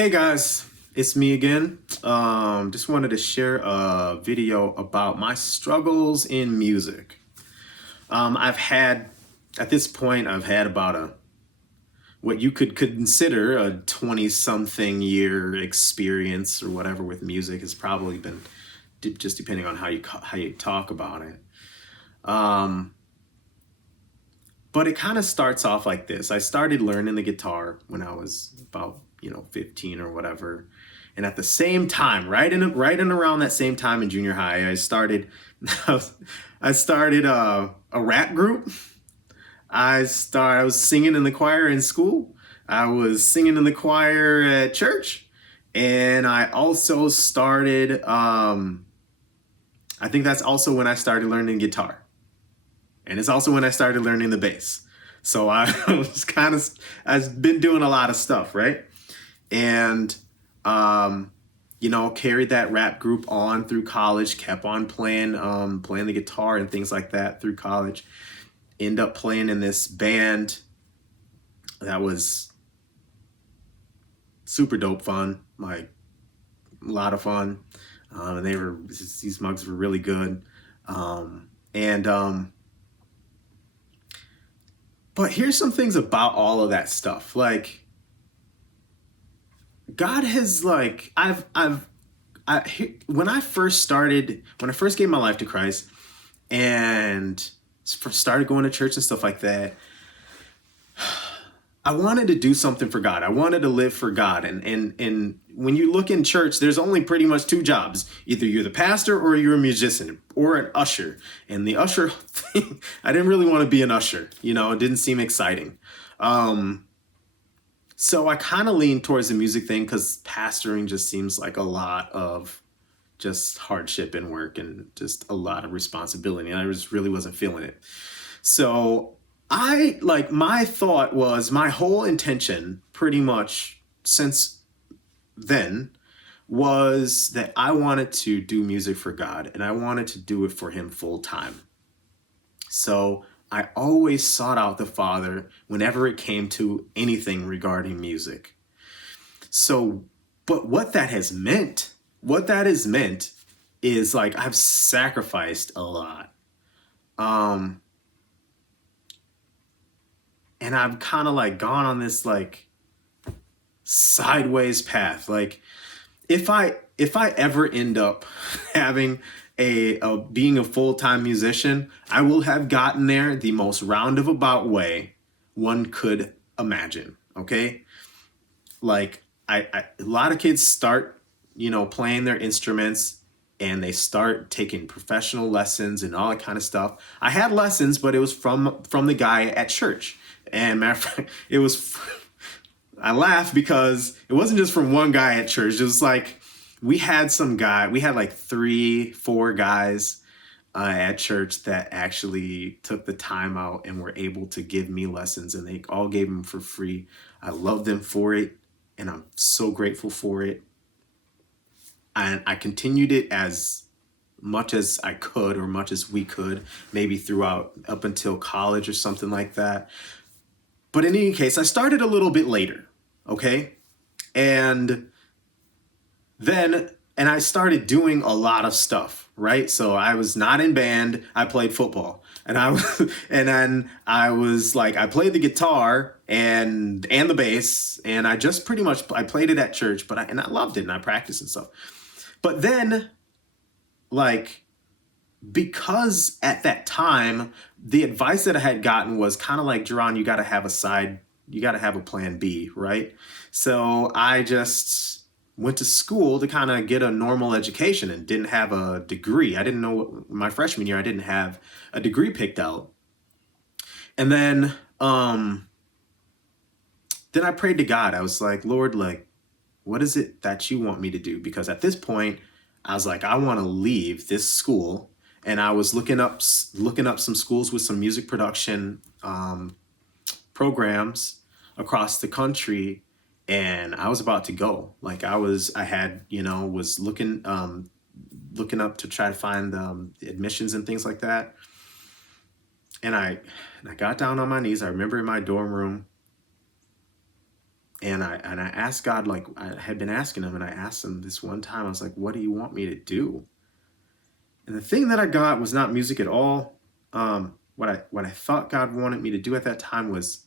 Hey guys, it's me again. Just wanted to share a video about my struggles in music. I've had, at this point, I've had about what you could consider a 20 something year experience or whatever with music. Has probably been just depending on how you talk about it. Um, but it kind of starts off like this. I started learning the guitar when I was about 15 or whatever, and at the same time, right in around that same time in junior high, I started I started a rap group. I was singing in the choir in school. I was singing in the choir at church, and I also started. I think that's also when I started learning guitar, and it's also when I started learning the bass. So I was I've been doing a lot of stuff, right? And carried that rap group on through college, kept on playing the guitar and things like that through college. End up playing in this band that was super dope fun, like a lot of fun. And these mugs were really good. And But here's some things about all of that stuff. Like, God has like when I first gave my life to Christ and started going to church and stuff like that, I wanted to do something for God. I wanted to live for God. And when you look in church, there's only pretty much two jobs. Either you're the pastor or you're a musician or an usher. And the usher thing, I didn't really want to be an usher. It didn't seem exciting. So I kind of lean towards the music thing because pastoring just seems like a lot of just hardship and work and just a lot of responsibility. And I just really wasn't feeling it. So my thought was, my whole intention pretty much since then was that I wanted to do music for God and I wanted to do it for Him full time. So I always sought out the Father whenever it came to anything regarding music. So, but what that has meant is like I've sacrificed a lot. And I've kind of like gone on this like sideways path. Like if I ever end up having a being a full-time musician, I will have gotten there the most roundabout way one could imagine. Okay? Like a lot of kids start, playing their instruments and they start taking professional lessons and all that kind of stuff. I had lessons, but it was from the guy at church. And matter of fact, I laugh because it wasn't just from one guy at church. It was like we had like 3, 4 guys at church that actually took the time out and were able to give me lessons, and they all gave them for free. I love them for it, and I'm so grateful for it. And I continued it as much as I could, or much as we could, maybe throughout up until college or something like that. But in any case, I started a little bit later, okay? And I started doing a lot of stuff, right? So I was not in band, I played football. And then I was like, I played the guitar and the bass, and I just pretty much, I played it at church, but I loved it and I practiced and stuff. But then, like, because at that time, the advice that I had gotten was kind of like, Jerron, you got to have a plan B, right? So I just went to school to kind of get a normal education and didn't have a degree. I didn't know my freshman year, I didn't have a degree picked out. And then I prayed to God. I was like, Lord, like, what is it that you want me to do? Because at this point, I was like, I want to leave this school. And I was looking up some schools with some music production programs across the country, and I was about to go. Like was looking up to try to find admissions and things like that. And I got down on my knees. I remember in my dorm room, And I asked God, like I had been asking him, and I asked him this one time, I was like, what do you want me to do? And the thing that I got was not music at all. What I thought God wanted me to do at that time was,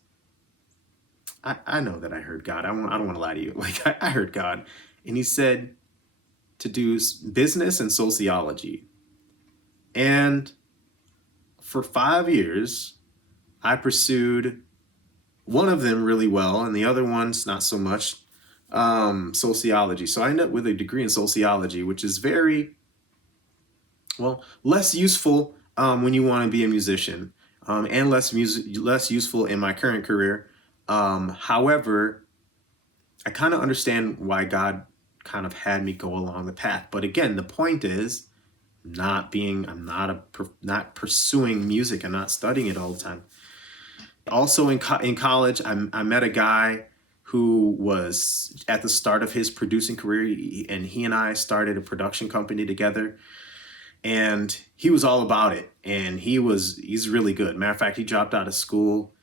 I know that I heard God. I don't want to lie to you. Like I heard God, and He said to do business and sociology. And for 5 years, I pursued one of them really well, and the other ones not so much. Sociology. So I ended up with a degree in sociology, which is very less useful when you want to be a musician, and less useful in my current career. However, I kind of understand why God kind of had me go along the path. But again, the point is not pursuing music. I'm not studying it all the time. Also in college, I met a guy who was at the start of his producing career, and he and I started a production company together. And he was all about it, and he's really good. Matter of fact, he dropped out of school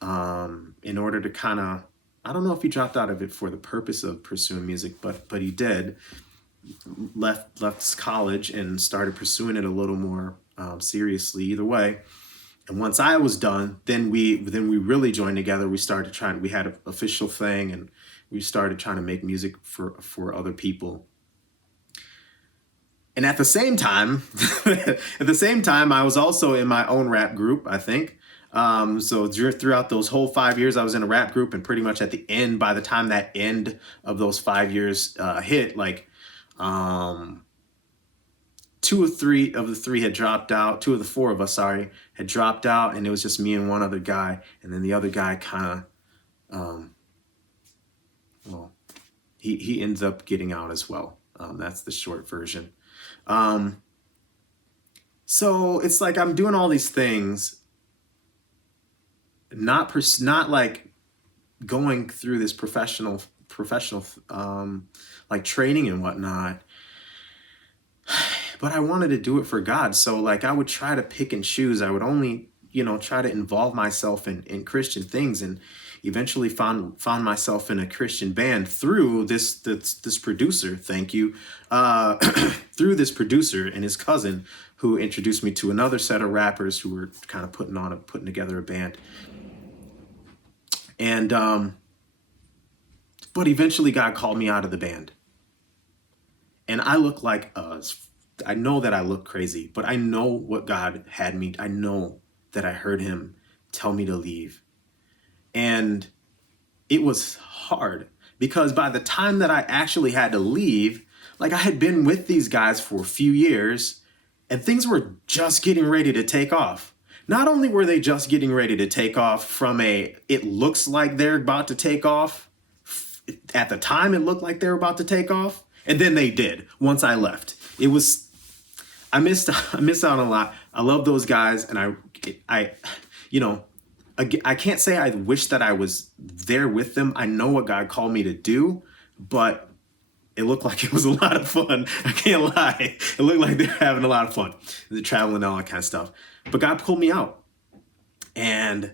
in order to kind of, I don't know if he dropped out of it for the purpose of pursuing music, but he did. Left college and started pursuing it a little more seriously. Either way, and once I was done, then we really joined together. We had an official thing, and we started trying to make music for other people. And at the same time, I was also in my own rap group, I think. So throughout those whole 5 years, I was in a rap group, and pretty much at the end, by the time that end of those 5 years hit, like 2 or 3 of the 3 had dropped out. 2 of the 4 of us, sorry, had dropped out, and it was just me and one other guy. And then the other guy kind of, he ends up getting out as well. That's the short version. So it's like I'm doing all these things, not like going through this professional like training and whatnot, but I wanted to do it for God. So like I would try to pick and choose. I would only try to involve myself in Christian things, and eventually found myself in a Christian band through this producer. Thank you. Through this producer and his cousin, who introduced me to another set of rappers who were kind of putting together a band. And but eventually God called me out of the band. And I look like I know that I look crazy, but I know what God had me. I know that I heard Him tell me to leave. And it was hard, because by the time that I actually had to leave, like I had been with these guys for a few years, and things were just getting ready to take off. Not only were they just getting ready to take off from it looks like they're about to take off. At the time, it looked like they were about to take off. And then they did once I left. I missed out a lot. I love those guys. And I can't say I wish that I was there with them. I know what God called me to do, but it looked like it was a lot of fun. I can't lie. It looked like they were having a lot of fun. The traveling and all that kind of stuff. But God pulled me out. And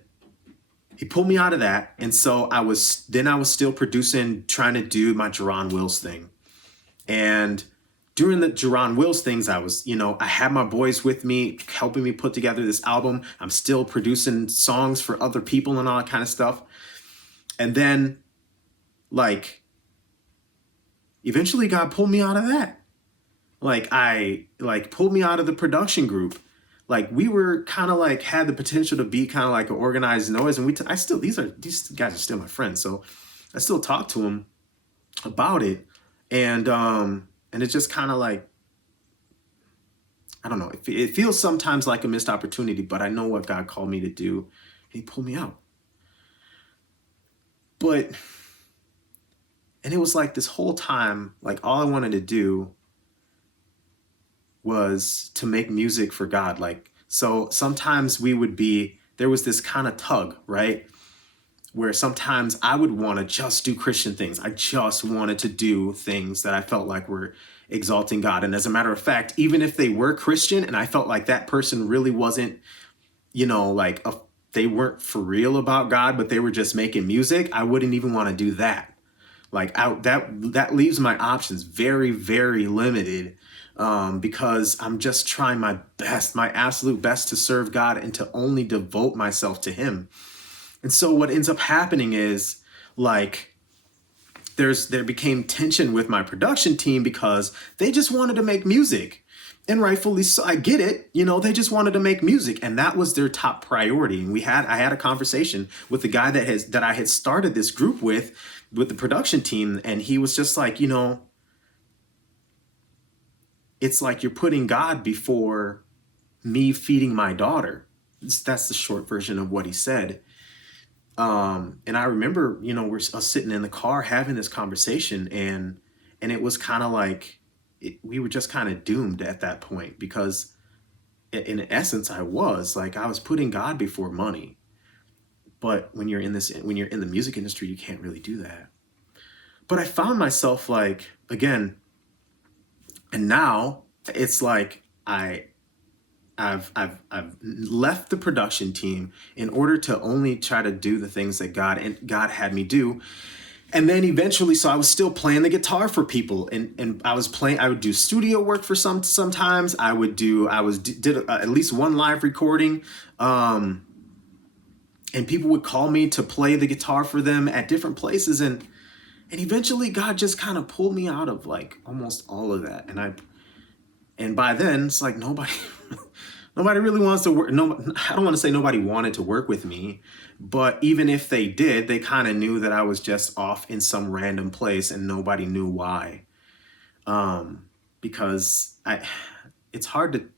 He pulled me out of that. And so I was still producing, trying to do my Jerron Wills thing. And during the Jerron Wills things, I was, I had my boys with me, helping me put together this album. I'm still producing songs for other people and all that kind of stuff. And then, eventually God pulled me out of that. Pulled me out of the production group. We were kind of had the potential to be kind of like an organized noise. And these guys are still my friends. So I still talk to them about it. And it's just kind of I don't know. It feels sometimes like a missed opportunity, but I know what God called me to do. And He pulled me out. And it was this whole time, all I wanted to do was to make music for God. So sometimes there was this kind of tug, right? Where sometimes I would want to just do Christian things. I just wanted to do things that I felt like were exalting God. And as a matter of fact, even if they were Christian and I felt like that person really wasn't, they weren't for real about God, but they were just making music, I wouldn't even want to do that. Like that leaves my options very, very limited, because I'm just trying my best, my absolute best to serve God and to only devote myself to Him. And so what ends up happening is, like, there became tension with my production team because they just wanted to make music. And rightfully so, I get it. They just wanted to make music, and that was their top priority. And I had a conversation with the guy that I had started this group with the production team, and he was just like, it's like you're putting God before me feeding my daughter. That's the short version of what he said. And I remember, we're us sitting in the car having this conversation, and it was kind of like we were just kind of doomed at that point, because in essence, I was putting God before money. But when you're in the music industry, you can't really do that. But I found myself, like, again, and now it's like I've left the production team in order to only try to do the things that God had me do. And then eventually, so I was still playing the guitar for people, and I would do studio work for sometimes. Did at least one live recording, and people would call me to play the guitar for them at different places, and eventually God just kind of pulled me out of, like, almost all of that. And by then it's like nobody really wants to work. No, I don't want to say nobody wanted to work with me, but even if they did, they kind of knew that I was just off in some random place and nobody knew why. Because it's hard to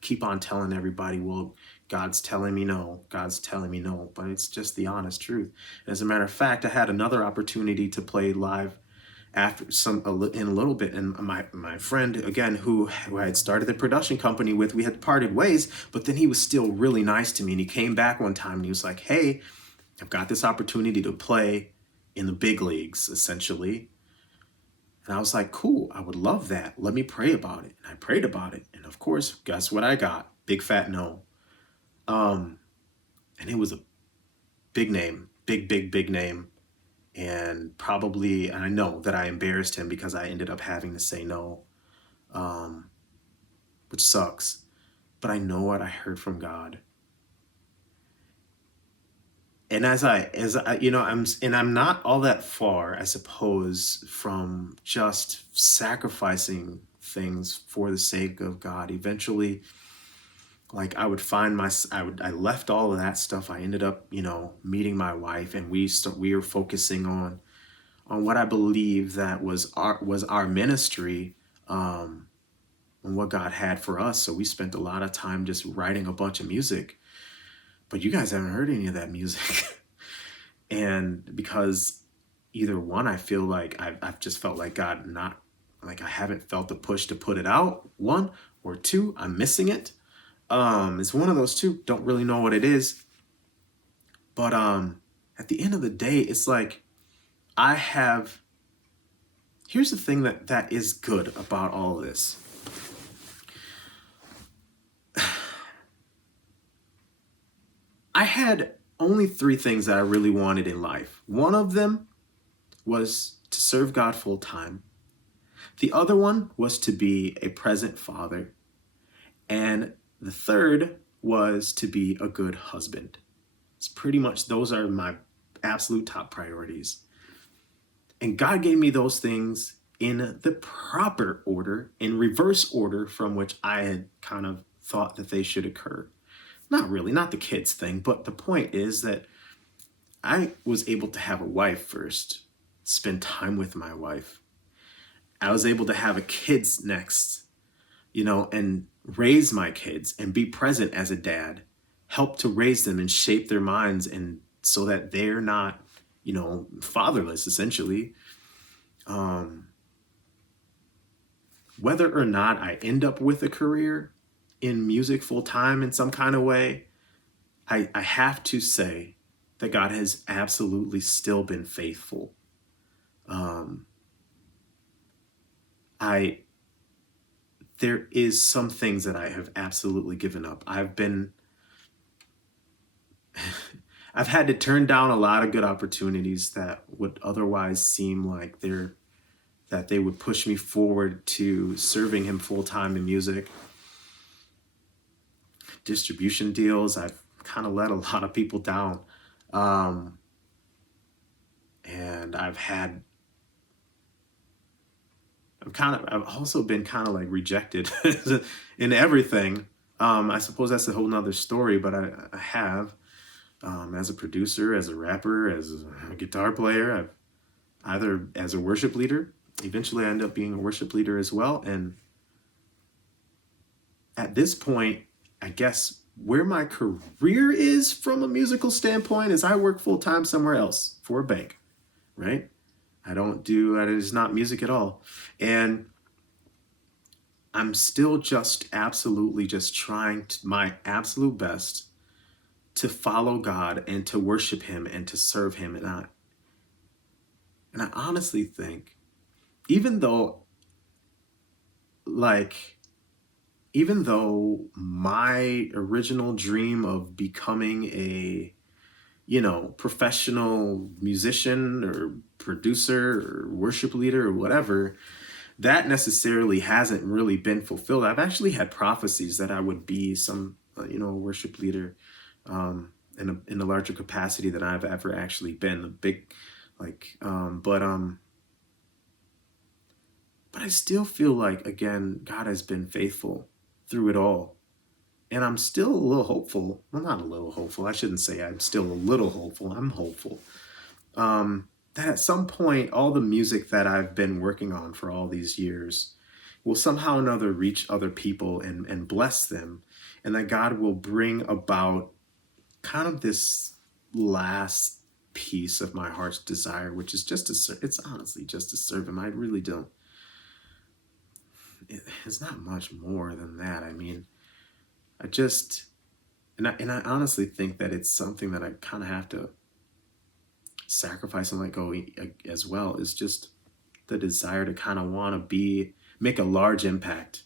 keep on telling everybody, well, God's telling me no, God's telling me no, but it's just the honest truth. As a matter of fact, I had another opportunity to play live in a little bit, and my friend, again, who I had started the production company with, we had parted ways, but then he was still really nice to me, and he came back one time and he was like, hey, I've got this opportunity to play in the big leagues, essentially. And I was like, cool, I would love that. Let me pray about it. And I prayed about it, and of course, guess what I got? Big fat no. And it was a big name, big name. And I know that I embarrassed him because I ended up having to say no, which sucks. But I know what I heard from God. And I'm not all that far, I suppose, from just sacrificing things for the sake of God. Eventually, like, I left all of that stuff. I ended up, meeting my wife, and we were focusing on what I believe that was our ministry, and what God had for us. So we spent a lot of time just writing a bunch of music, but you guys haven't heard any of that music. And because either one, I feel like I've just felt like God, not like, I haven't felt the push to put it out, one, or two, I'm missing it. It's one of those two, don't really know what it is. But at the end of the day, it's like, here's the thing that is good about all of this. I had only 3 things that I really wanted in life. One of them was to serve God full time. The other one was to be a present father. And the third was to be a good husband. It's pretty much, those are my absolute top priorities. And God gave me those things in the proper order, in reverse order from which I had kind of thought that they should occur. Not really, not the kids thing, but the point is that I was able to have a wife first, spend time with my wife. I was able to have a kids next, and raise my kids and be present as a dad, help to raise them and shape their minds, and so that they're not, fatherless, essentially. Whether or not I end up with a career in music full time in some kind of way, I have to say that God has absolutely still been faithful. There is some things that I have absolutely given up. I've had to turn down a lot of good opportunities that would otherwise seem like they would push me forward to serving him full time in music. Distribution deals, I've kind of let a lot of people down. Um, and I've also been kind of like rejected in everything. I suppose that's a whole nother story, but I have, as a producer, as a rapper, as a guitar player, I've either as a worship leader, eventually I end up being a worship leader as well. And at this point, I guess where my career is from a musical standpoint is I work full time somewhere else for a bank, right? It is not music at all. And I'm still just absolutely just trying my absolute best to follow God and to worship him and to serve him. And I honestly think, even though like even though my original dream of becoming a, professional musician or producer or worship leader or whatever, that necessarily hasn't really been fulfilled. I've actually had prophecies that I would be some, a worship leader, in a larger capacity than I've ever actually been. A big, like, but I still feel like, again, God has been faithful through it all. And I'm still a little hopeful. Well, not a little hopeful. I shouldn't say I'm still a little hopeful. I'm hopeful. That at some point, all the music that I've been working on for all these years will somehow or another reach other people and bless them. And that God will bring about kind of this last piece of my heart's desire, which is just to serve. It's honestly just to serve him. I really don't. It's not much more than that. I mean, I just, and I honestly think that it's something that I kind of have to sacrifice and let go as well, is just the desire to kind of want to make a large impact.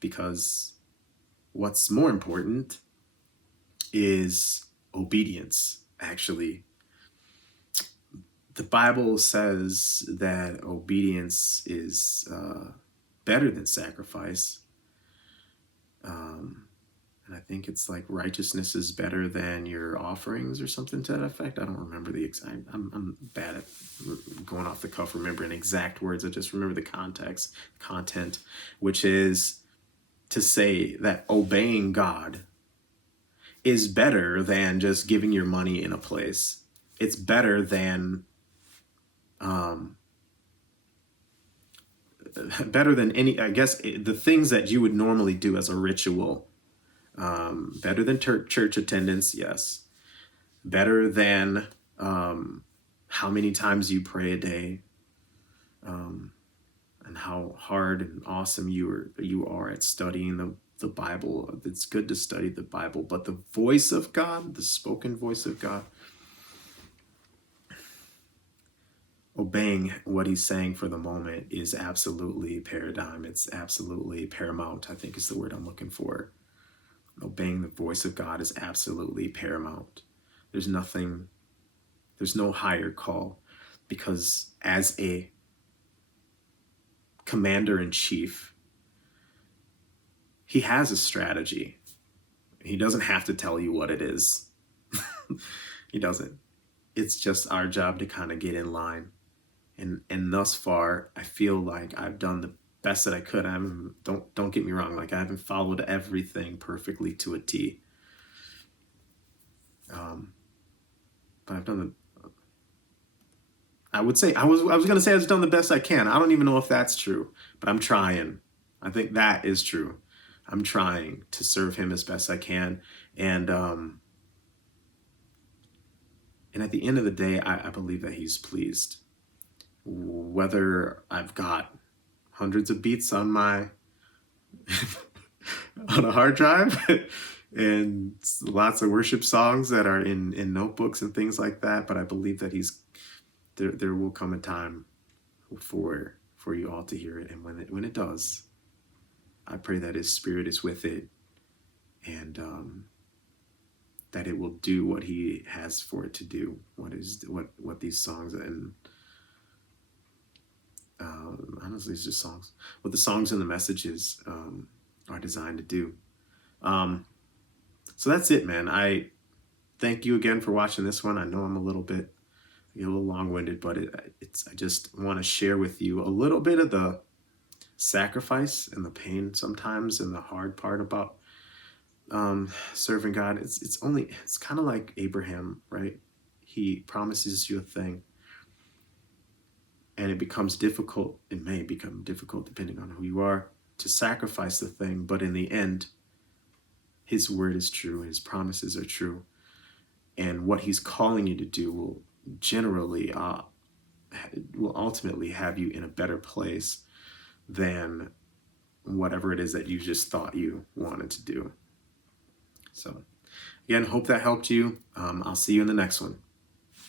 Because what's more important is obedience, actually. The Bible says that obedience is better than sacrifice. And I think it's like righteousness is better than your offerings or something to that effect. I don't remember the exact. I'm bad at going off the cuff remembering exact words. I just remember the content, which is to say that obeying God is better than just giving your money in a place. It's better than any, I guess, the things that you would normally do as a ritual. Better than church attendance, yes. Better than how many times you pray a day, and how hard and awesome you are at studying the Bible. It's good to study the Bible, but the voice of God, the spoken voice of God, obeying what he's saying for the moment is absolutely paradigm. It's absolutely paramount, I think is the word I'm looking for. Obeying the voice of God is absolutely paramount. There's no higher call, because as a commander-in-chief, he has a strategy. He doesn't have to tell you what it is. He doesn't. It's just our job to kind of get in line. And thus far, I feel like I've done the best that I could. Don't get me wrong. Like, I haven't followed everything perfectly to a T. But I've done I would say I was going to say I've done the best I can. I don't even know if that's true, but I'm trying. I think that is true. I'm trying to serve him as best I can. And at the end of the day, I believe that he's pleased. Whether I've got hundreds of beats on my on a hard drive and lots of worship songs that are in notebooks and things like that, but I believe that there will come a time for you all to hear it, and when it does, I pray that his spirit is with it, and that it will do what he has for it to do. What these songs and honestly, it's just songs. What the songs and the messages are designed to do. So that's it, man. I thank you again for watching this one. I know I'm a little long-winded, but I just want to share with you a little bit of the sacrifice and the pain sometimes, and the hard part about serving God. It's kind of like Abraham, right? He promises you a thing, and it becomes difficult. It may become difficult, depending on who you are, to sacrifice the thing. But in the end, his word is true, his promises are true, and what he's calling you to do will generally will ultimately have you in a better place than whatever it is that you just thought you wanted to do. So again, hope that helped you. I'll see you in the next one.